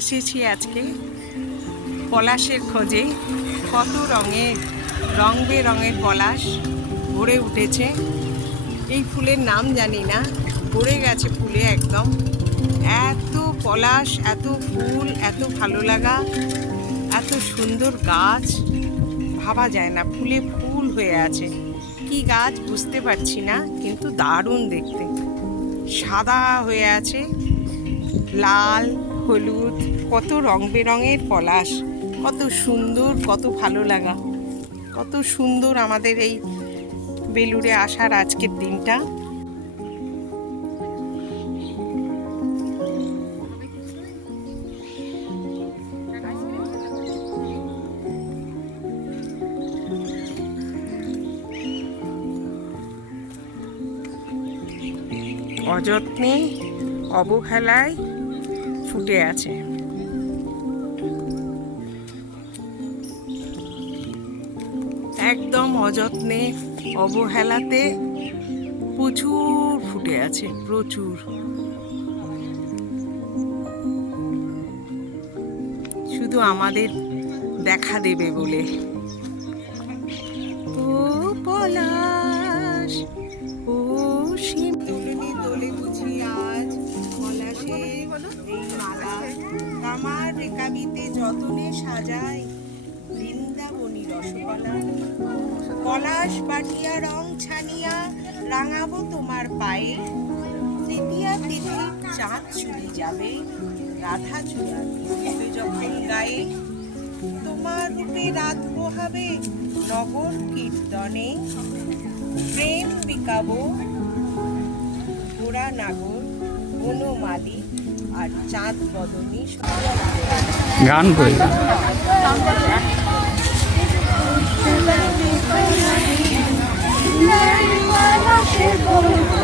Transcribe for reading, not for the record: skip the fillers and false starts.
এসেছি আজকে পলাশের খোঁজে। কত রঙের রং বেরঙের পলাশ ভরে উঠেছে। এই ফুলের নাম জানি না, ভরে গেছে ফুলে একদম। এত পলাশ, এত ফুল, এত ভালো লাগা, এত সুন্দর গাছ, ভাবা যায় না। ফুলে ফুল হয়ে আছে। কি গাছ বুঝতে পারছি না, কিন্তু দারুণ দেখতে। সাদা হয়ে আছে, লাল, হলুদ, কত রং বেরঙের পলাশ। কত সুন্দর, কত ভালো লাগা, কত সুন্দর আমাদের এই বেলুড়ে আসার আজকের দিনটা। অযত্নে, অবহেলায় ফুটে আছে। একদম অযত্নে, অবহেলাতে প্রচুর ফুটে আছে, প্রচুর। শুধু আমাদের দেখা দেবে বলে। ও পলাশ, ও শিম দোলনি দোলে বুঝি আজ পলাশের এই মালা। আমার রেকাবিতে যতনে সাজায় বৃন্দাবনী রসকলা। পলাশ পাটিয়া রং ছানিয়া রাঙাবো তোমার পায়ে। তৃতীয়া তিথি চাঁদ চুরি যাবে, রাধা চূড়া হবে যখন গায়ে। তোমার রূপে রাত পোহাবে নগর কীর্তনে। প্রেম বিকাবো গোড়া নাগর, বনমালী আর চাঁদ বদনী গান করি। Thank you.